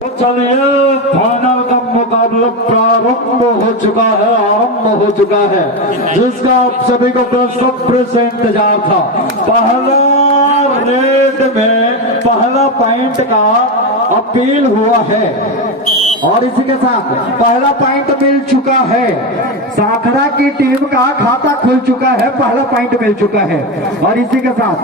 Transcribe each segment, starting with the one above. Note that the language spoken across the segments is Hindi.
चलिए फाइनल का मुकाबला आरंभ हो चुका है जिसका आप सभी को बेसब्री से इंतजार था। पहला रेड में पहला पॉइंट का अपील हुआ है और इसी के साथ पहला पॉइंट मिल चुका है। साखरा की टीम का खाता खुल चुका है, पहला पॉइंट मिल चुका है। और इसी के साथ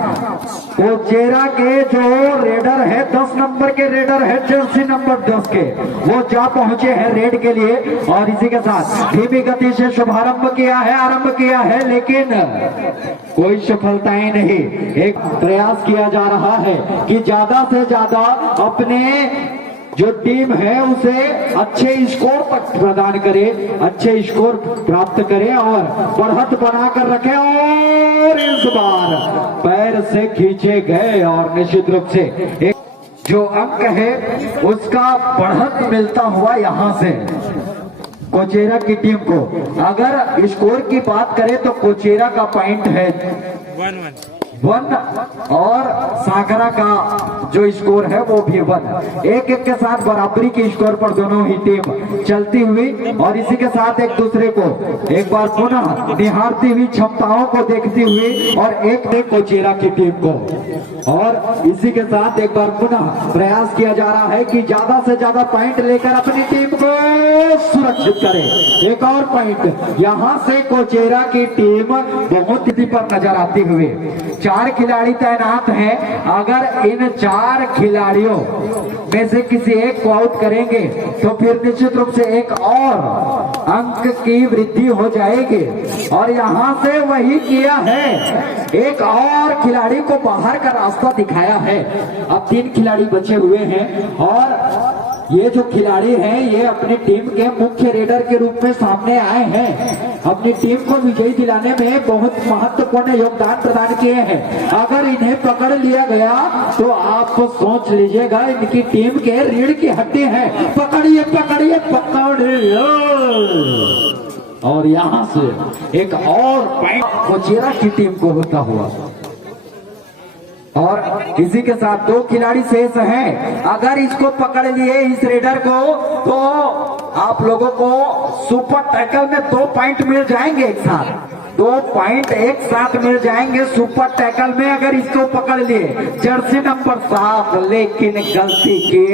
कोचेरा के जो रेडर है 10 नंबर के रेडर है, जर्सी नंबर 10 के, वो जा पहुंचे हैं रेड के लिए। और इसी के साथ धीमी गति से शुभारंभ आरंभ किया है लेकिन कोई सफलताएं नहीं। एक प्रयास किया जा रहा है कि ज्यादा से ज्यादा अपने जो टीम है उसे अच्छे स्कोर तक प्रदान करे, अच्छे स्कोर प्राप्त करे और बढ़त बनाकर रखे। और इस बार पैर से खींचे गए और निश्चित रूप से एक जो अंक है उसका बढ़त मिलता हुआ यहां से कोचेरा की टीम को। अगर स्कोर की बात करें तो कोचेरा का पॉइंट है 1 और सागरा का जो स्कोर है वो भी 1। एक के साथ बराबरी के स्कोर पर दोनों ही टीम चलती हुई और इसी के साथ एक दूसरे को एक बार पुनः निहारती हुई, क्षमताओं को देखती हुई और एक कोचेरा की टीम को। और इसी के साथ एक बार पुनः प्रयास किया जा रहा है कि ज्यादा से ज्यादा पॉइंट लेकर अपनी टीम को सुरक्षित करे। एक और पॉइंट यहां से कोचेरा की टीम बहुत स्थिति पर नजर आती हुई। 4 खिलाड़ी तैनात हैं। अगर इन 4 खिलाड़ियों में से किसी एक को आउट करेंगे तो फिर निश्चित रूप से एक और अंक की वृद्धि हो जाएगी। और यहां से वही किया है, एक और खिलाड़ी को बाहर का रास्ता दिखाया है। अब 3 खिलाड़ी बचे हुए हैं और ये जो खिलाड़ी हैं ये अपनी टीम के मुख्य रेडर के रूप में सामने आए हैं। अपनी टीम को विजयी दिलाने में बहुत महत्वपूर्ण योगदान प्रदान किए हैं। अगर इन्हें पकड़ लिया गया तो आप सोच लीजिएगा इनकी टीम के रीढ़ की हड्डी है। पकड़िए पकड़िए पकड़िए। और यहां से एक और पॉइंट कोचेरा की टीम को होता हुआ। और इसी के साथ 2 खिलाड़ी शेष हैं। अगर इसको पकड़ लिए इस रेडर को तो आप लोगों को सुपर टैकल में 2 पॉइंट मिल जाएंगे। एक साथ 2 पॉइंट एक साथ मिल जाएंगे सुपर टैकल में अगर इसको पकड़ लिए जर्सी नंबर 7। लेकिन गलती के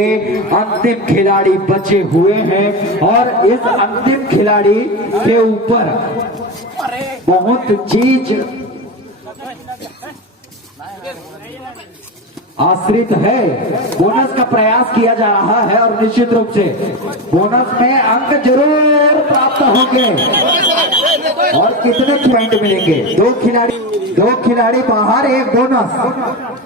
अंतिम खिलाड़ी बचे हुए हैं और इस अंतिम खिलाड़ी के ऊपर बहुत चीज आश्रित है। बोनस का प्रयास किया जा रहा है और निश्चित रूप से बोनस में अंक जरूर प्राप्त होंगे। और कितने पॉइंट मिलेंगे? 2 खिलाड़ी बाहर, एक बोनस,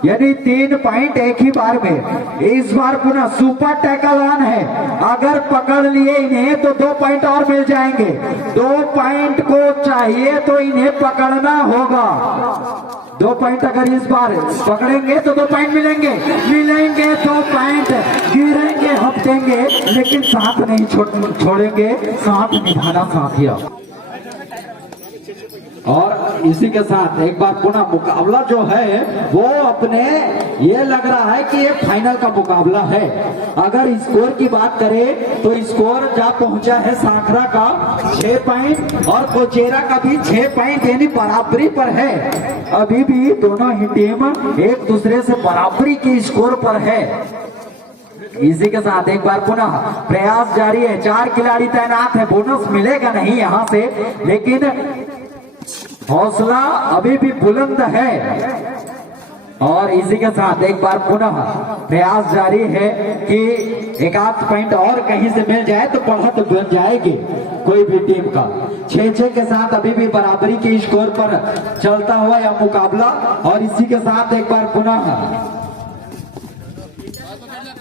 यानी 3 पॉइंट एक ही बार में। इस बार पुनः सुपर टैकल ऑन है। अगर पकड़ लिए इन्हें तो 2 पॉइंट और मिल जाएंगे। 2 पॉइंट को चाहिए तो इन्हें पकड़ना होगा। 2 पॉइंट अगर इस बार पकड़ेंगे तो 2 पॉइंट मिलेंगे 2 पॉइंट गिरेंगे, हफ्तेंगे, लेकिन साथ नहीं छोड़ेंगे, साथ निभाना साथिया। और इसी के साथ एक बार पुनः मुकाबला जो है वो अपने ये लग रहा है कि ये फाइनल का मुकाबला है। अगर स्कोर की बात करें तो स्कोर जा पहुंचा है साखरा का 6 पॉइंट और कोचेरा का भी 6 पॉइंट, यानी बराबरी पर है। अभी भी दोनों ही टीम एक दूसरे से बराबरी की स्कोर पर है। इसी के साथ एक बार पुनः प्रयास जारी है। 4 खिलाड़ी तैनात है। बोनस मिलेगा नहीं यहां से, लेकिन हौसला अभी भी बुलंद है। और इसी के साथ एक बार पुनः प्रयास जारी है कि एक आध पॉइंट और कहीं से मिल जाए तो बढ़त बन जाएगी कोई भी टीम का। 6-6 के साथ अभी भी बराबरी के स्कोर पर चलता हुआ यह मुकाबला। और इसी के साथ एक बार पुनः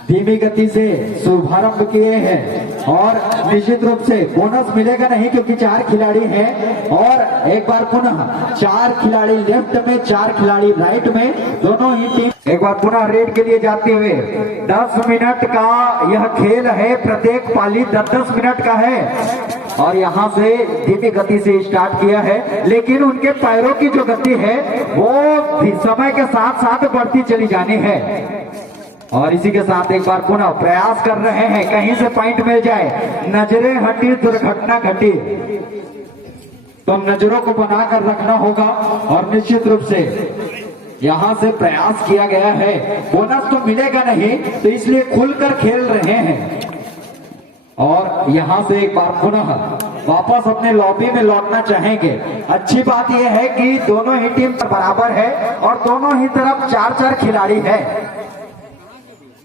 धीमी गति से शुभारंभ किए हैं और निश्चित रूप से बोनस मिलेगा नहीं क्योंकि 4 खिलाड़ी हैं। और एक बार पुनः 4 खिलाड़ी लेफ्ट में, 4 खिलाड़ी राइट में, दोनों ही टीम एक बार पुनः रेड के लिए जाते हुए। 10 मिनट का यह खेल है, प्रत्येक पाली 10-10 मिनट का है। और यहाँ से धीमी गति से स्टार्ट किया है, लेकिन उनके पैरों की जो गति है वो भी समय के साथ साथ बढ़ती चली जानी है। और इसी के साथ एक बार पुनः प्रयास कर रहे हैं कहीं से पॉइंट मिल जाए। नजरें हटी दुर्घटना घटी, तो नजरों को बनाकर रखना होगा और निश्चित रूप से यहां से प्रयास किया गया है। बोनस तो मिलेगा नहीं, तो इसलिए खुलकर खेल रहे हैं। और यहां से एक बार पुनः वापस अपने लॉबी में लौटना चाहेंगे। अच्छी बात यह है कि दोनों ही टीम बराबर है और दोनों ही तरफ 4-4 खिलाड़ी है।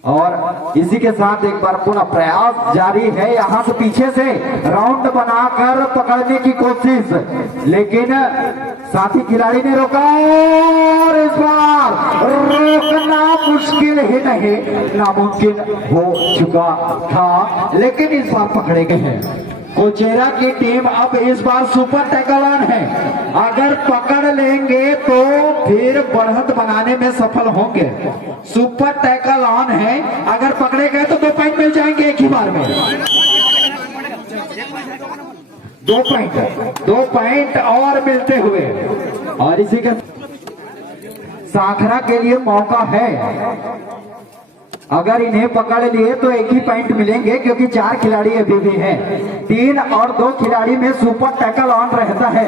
और इसी के साथ एक बार पुनः प्रयास जारी है। यहां से पीछे से राउंड बनाकर पकड़ने की कोशिश, लेकिन साथी खिलाड़ी ने रोका और इस बार रोकना मुश्किल ही नहीं नामुमकिन हो चुका था, लेकिन इस बार पकड़े गए हैं। कोचेरा की टीम अब इस बार सुपर टैकल ऑन है। अगर पकड़ लेंगे तो फिर बढ़त बनाने में सफल होंगे। सुपर टैकल ऑन है, अगर पकड़े गए तो 2 पॉइंट मिल जाएंगे एक ही बार में। 2 पॉइंट और मिलते हुए, और इसी के सांखरा के लिए मौका है। अगर इन्हें पकड़ लिए तो एक ही पॉइंट मिलेंगे, क्योंकि 4 खिलाड़ी अभी भी हैं। 3 और 2 खिलाड़ी में सुपर टैकल ऑन रहता है।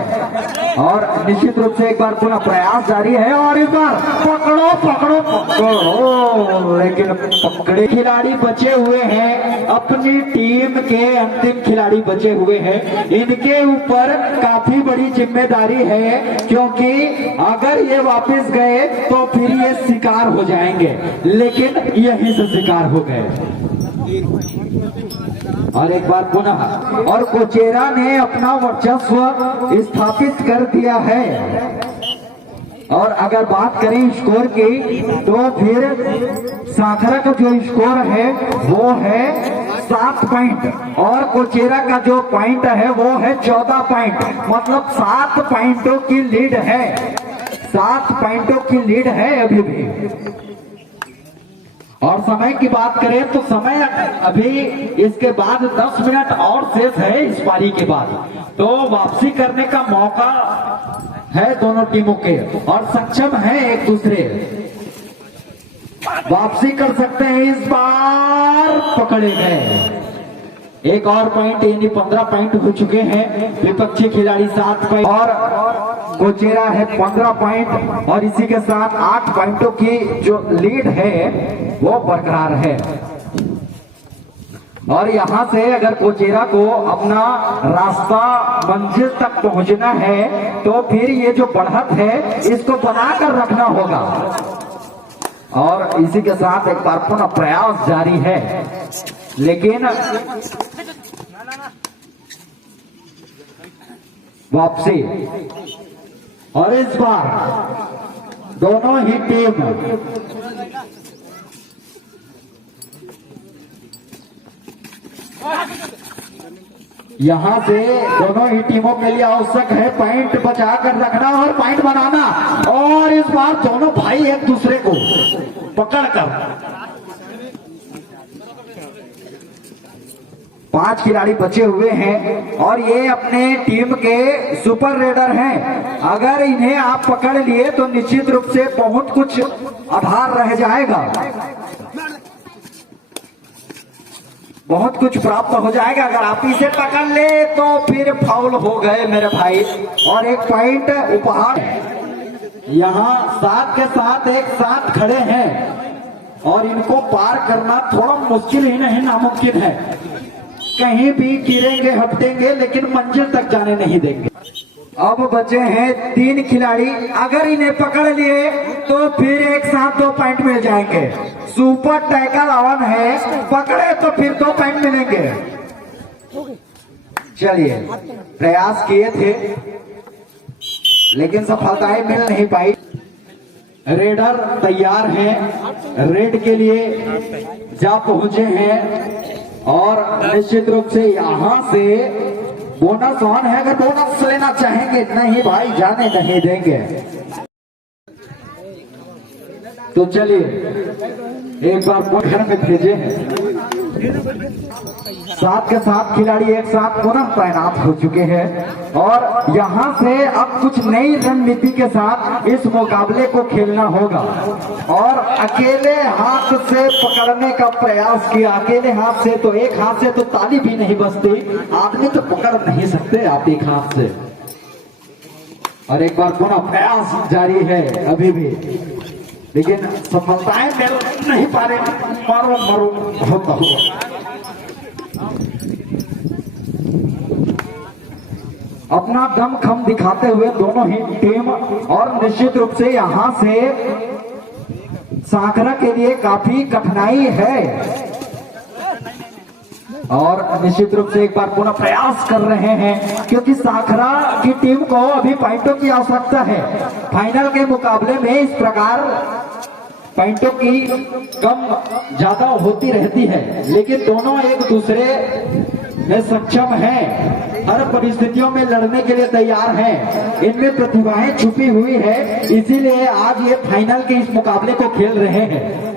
और निश्चित रूप से एक बार पुनः प्रयास जारी है और इस बार पकड़ो पकड़ो पकड़ो, लेकिन पकड़े खिलाड़ी बचे हुए हैं। अपनी टीम के अंतिम खिलाड़ी बचे हुए हैं। इनके ऊपर काफी बड़ी जिम्मेदारी है, क्योंकि अगर ये वापस गए तो फिर ये शिकार हो जाएंगे, लेकिन यही से शिकार हो गए। और एक बार पुनः, और कोचेरा ने अपना वर्चस्व स्थापित कर दिया है। और अगर बात करें स्कोर की, तो फिर सांखरा का जो स्कोर है वो है 7 पॉइंट और कोचेरा का जो पॉइंट है वो है 14 पॉइंट। मतलब 7 पॉइंटों की लीड है, 7 पॉइंटों की लीड है अभी भी। और समय की बात करें तो समय अभी इसके बाद 10 मिनट और शेष है इस पारी के बाद, तो वापसी करने का मौका है दोनों टीमों के और सक्षम है एक दूसरे, वापसी कर सकते हैं। इस बार पकड़े गए। एक और पॉइंट, यानी 15 पॉइंट हो चुके हैं। विपक्षी खिलाड़ी 7 पॉइंट और कोचेरा है 15 पॉइंट, और इसी के साथ 8 पॉइंटों की जो लीड है वो बरकरार है। और यहां से अगर कोचेरा को अपना रास्ता मंजिल तक पहुंचना है तो फिर ये जो बढ़त है इसको बनाकर रखना होगा। और इसी के साथ एक बार पुनः प्रयास जारी है, लेकिन वापसी। और इस बार दोनों ही टीम यहां से दोनों ही टीमों के लिए आवश्यक है पॉइंट बचा कर रखना और पॉइंट बनाना। और इस बार दोनों भाई एक दूसरे को पकड़कर 5 खिलाड़ी बचे हुए हैं और ये अपने टीम के सुपर रेडर हैं। अगर इन्हें आप पकड़ लिए तो निश्चित रूप से बहुत कुछ आधार रह जाएगा, बहुत कुछ प्राप्त हो जाएगा। अगर आप इसे पकड़ ले तो फिर फाउल हो गए मेरे भाई, और एक पॉइंट उपहार। यहाँ 7 के साथ एक साथ खड़े हैं और इनको पार करना थोड़ा मुश्किल ही नहीं नामुमकिन है। कहीं भी गिरेंगे हटेंगे लेकिन मंजिल तक जाने नहीं देंगे। अब बचे हैं 3 खिलाड़ी, अगर इन्हें पकड़ लिए तो फिर एक साथ 2 पॉइंट मिल जाएंगे। सुपर टैकल ऑन है, पकड़े तो फिर 2 पॉइंट मिलेंगे। चलिए, प्रयास किए थे लेकिन सफलताएं मिल नहीं पाई। रेडर तैयार हैं, रेड के लिए जा पहुंचे हैं और निश्चित रूप से यहां से बोनस ऑन है। अगर बोनस लेना चाहेंगे, नहीं भाई जाने नहीं देंगे। तो चलिए एक बार घर में भेजे हैं। साथ के साथ खिलाड़ी एक साथ पुनः तैनात हो चुके हैं और यहां से अब कुछ नई रणनीति के साथ इस मुकाबले को खेलना होगा। और अकेले हाथ से पकड़ने का प्रयास किया, अकेले हाथ से तो एक हाथ से तो ताली भी नहीं बजती, आदमी तो पकड़ नहीं सकते आप एक हाथ से। और एक बार पुनः प्रयास जारी है अभी भी, लेकिन सफलताएं मिल नहीं पा रही, मारो मारो होता हुआ। अपना दम खम दिखाते हुए दोनों ही टीम, और निश्चित रूप से यहां से सांकरा के लिए काफी कठिनाई है और निश्चित रूप से एक बार पुनः प्रयास कर रहे हैं क्योंकि सांकरा की टीम को अभी पॉइंटों की आवश्यकता है। फाइनल के मुकाबले में इस प्रकार पॉइंटों की कम ज्यादा होती रहती है, लेकिन दोनों एक दूसरे में सक्षम हैं, हर परिस्थितियों में लड़ने के लिए तैयार हैं, इनमें प्रतिभाएं छुपी हुई है, इसीलिए आज ये फाइनल के इस मुकाबले को खेल रहे हैं।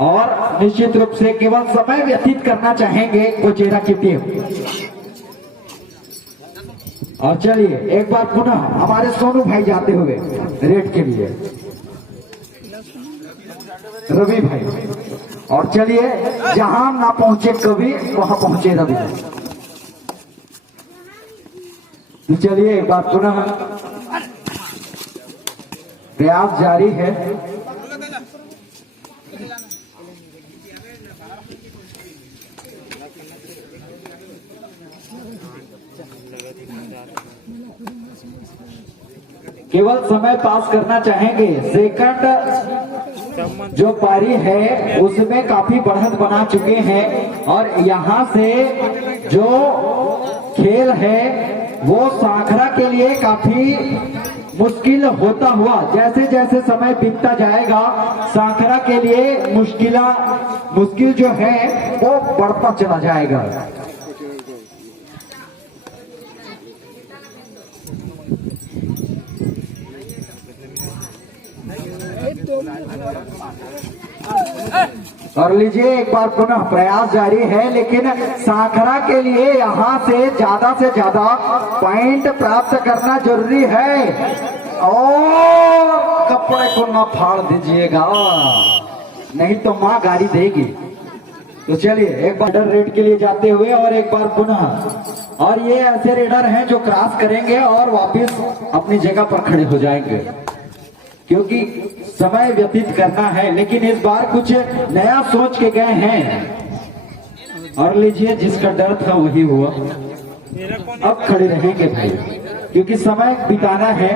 और निश्चित रूप से केवल समय व्यतीत करना चाहेंगे कोचेरा की टीम। और चलिए एक बार पुनः हमारे सोनू भाई जाते हुए रेड के लिए, रवि भाई, और चलिए जहां ना पहुंचे कभी वहां पहुंचे रवि। तो चलिए एक बार पुनः प्रयास जारी है। केवल समय पास करना चाहेंगे। सेकंड जो पारी है उसमें काफी बढ़त बना चुके हैं और यहां से जो खेल है वो सांकरा के लिए काफी मुश्किल होता हुआ, जैसे जैसे समय बीतता जाएगा सांकरा के लिए मुश्किल जो है वो बढ़ता चला जाएगा। कर लीजिए एक बार पुनः प्रयास जारी है, लेकिन सांकरा के लिए यहां से ज्यादा पॉइंट प्राप्त करना जरूरी है और कपड़े को न फाड़ दीजिएगा नहीं तो मां गाड़ी देगी। तो चलिए एक बार रेड के लिए जाते हुए और एक बार पुनः, और ये ऐसे रेडर हैं जो क्रॉस करेंगे और वापस अपनी जगह पर खड़े हो जाएंगे क्योंकि समय व्यतीत करना है, लेकिन इस बार कुछ नया सोच के गए हैं। और लीजिए जिसका डर था वही हुआ, अब खड़े रहेंगे भाई क्योंकि समय बिताना है।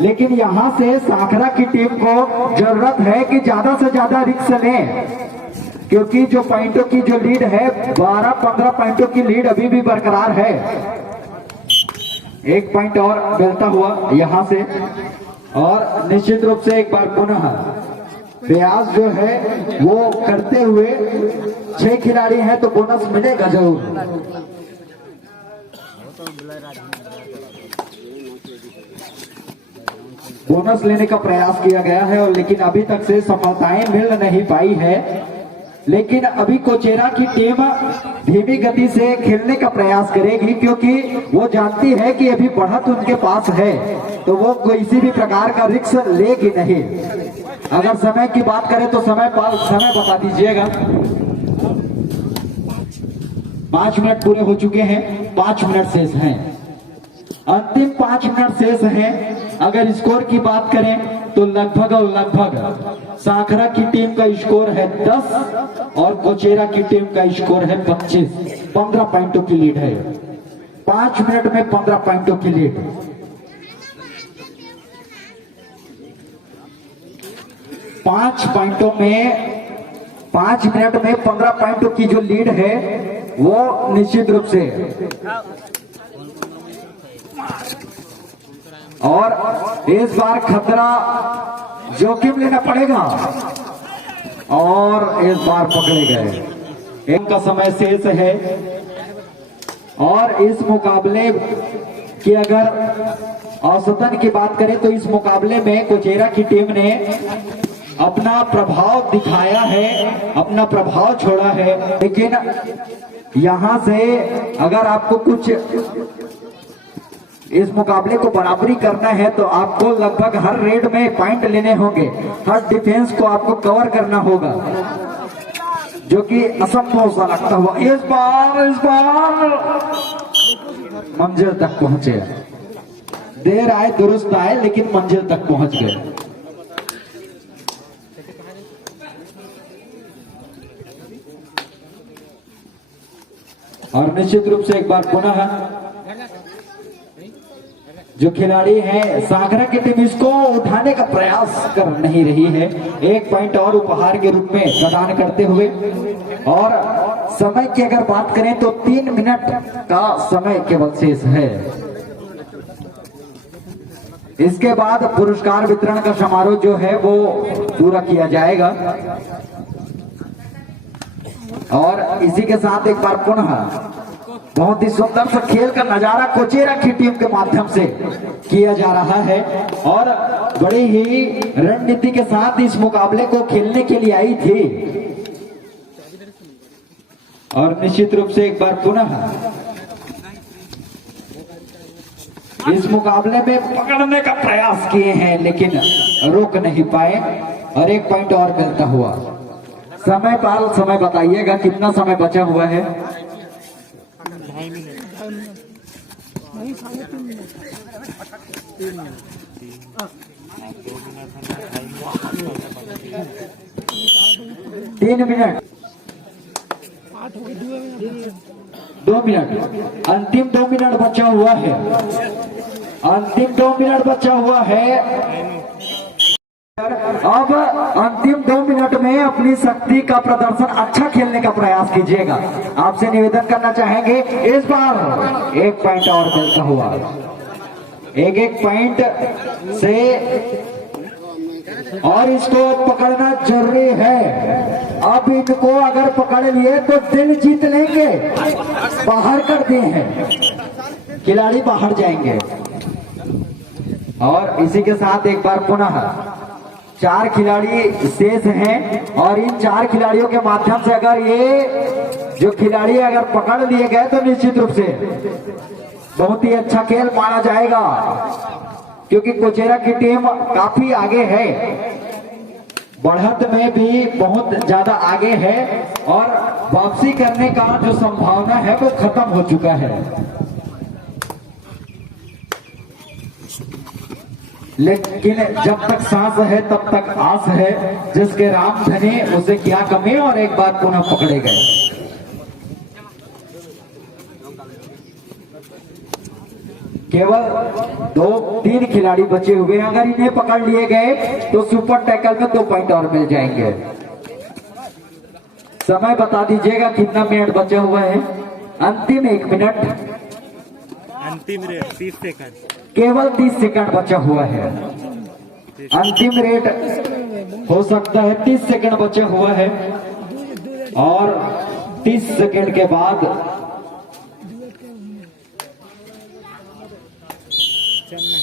लेकिन यहां से सांकरा की टीम को जरूरत है कि ज्यादा से ज्यादा रिस्क लें क्योंकि जो पॉइंटों की जो लीड है 12-15 पॉइंटों की लीड अभी भी बरकरार है। एक पॉइंट और मिलता हुआ यहां से, और निश्चित रूप से एक बार पुनः प्रयास जो है वो करते हुए 6 खिलाड़ी हैं तो बोनस मिलेगा जरूर। बोनस लेने का प्रयास किया गया है और लेकिन अभी तक से सफलताएं मिल नहीं पाई है। लेकिन अभी कोचेरा की टीम धीमी गति से खेलने का प्रयास करेगी क्योंकि वो जानती है कि अभी बढ़त उनके पास है तो वो किसी भी प्रकार का रिस्क लेगी नहीं। अगर समय की बात करें तो समय बता दीजिएगा। 5 मिनट पूरे हो चुके हैं, 5 मिनट शेष हैं, अंतिम 5 मिनट शेष हैं। अगर स्कोर की बात करें तो लगभग सांकरा की टीम का स्कोर है 10 और कोचेरा की टीम का स्कोर है 25। 15 पॉइंटों की लीड है, 5 मिनट में 15 पॉइंटों की लीड। पांच मिनट में 15 पॉइंटों की जो लीड है वो निश्चित रूप से, और इस बार खतरा जोखिम लेना पड़ेगा और इस बार पकड़े गए। एक का समय शेष है और इस मुकाबले की अगर औसतन की बात करें तो इस मुकाबले में कोचेरा की टीम ने अपना प्रभाव दिखाया है, अपना प्रभाव छोड़ा है, लेकिन यहां से अगर आपको कुछ इस मुकाबले को बराबरी करना है तो आपको लगभग हर रेड में पॉइंट लेने होंगे, हर डिफेंस को आपको कवर करना होगा, जो कि असंभव सा लगता हुआ इस बार मंजिल तक पहुंचे। देर आए दुरुस्त आए, लेकिन मंजिल तक पहुंच गए। और निश्चित रूप से एक बार पुनः जो खिलाड़ी हैं सागरा की टीम इसको उठाने का प्रयास कर नहीं रही है, एक पॉइंट और उपहार के रूप में प्रदान करते हुए। और समय की अगर बात करें तो 3 मिनट का समय केवल शेष है। इसके बाद पुरस्कार वितरण का समारोह जो है वो पूरा किया जाएगा। और इसी के साथ एक बार पुनः बहुत ही सुंदर सा खेल का नजारा कोचेरा की टीम के माध्यम से किया जा रहा है और बड़ी ही रणनीति के साथ इस मुकाबले को खेलने के लिए आई थी। और निश्चित रूप से एक बार पुनः इस मुकाबले में पकड़ने का प्रयास किए हैं, लेकिन रोक नहीं पाए और एक पॉइंट और मिलता हुआ। समय बताइएगा कितना समय बचा हुआ है? 3 मिनट 2 मिनट, अंतिम 2 मिनट बचा हुआ है, अंतिम 2 मिनट बचा हुआ है। अब अंतिम 2 मिनट में अपनी शक्ति का प्रदर्शन अच्छा खेलने का प्रयास कीजिएगा। आपसे निवेदन करना चाहेंगे इस बार एक पॉइंट और मिलता हुआ, एक पॉइंट से, और इसको पकड़ना जरूरी है। अब इनको अगर पकड़ लिए तो दिल जीत लेंगे। बाहर कर दिए हैं, खिलाड़ी बाहर जाएंगे। और इसी के साथ एक बार पुनः 4 खिलाड़ी शेष हैं और इन 4 खिलाड़ियों के माध्यम से अगर ये जो खिलाड़ी अगर पकड़ लिए गए तो निश्चित रूप से बहुत ही अच्छा खेल माना जाएगा, क्योंकि कोचेरा की टीम काफी आगे है, बढ़त में भी बहुत ज्यादा आगे है और वापसी करने का जो संभावना है वो खत्म हो चुका है। लेकिन जब तक सांस है तब तक आस है, जिसके राम धने उसे क्या कमी। और एक बार पुनः पकड़े गए। केवल 2-3 खिलाड़ी बचे हुए हैं, अगर इन्हें पकड़ लिए गए तो सुपर टैकल में 2 पॉइंट और मिल जाएंगे। समय बता दीजिएगा कितना मिनट बचा हुआ है? अंतिम 1 मिनट, अंतिम रेट 30 सेकंड, केवल 30 सेकंड बचा हुआ है। अंतिम रेट हो सकता है 30 सेकंड बचा हुआ है और 30 सेकंड के बाद चलना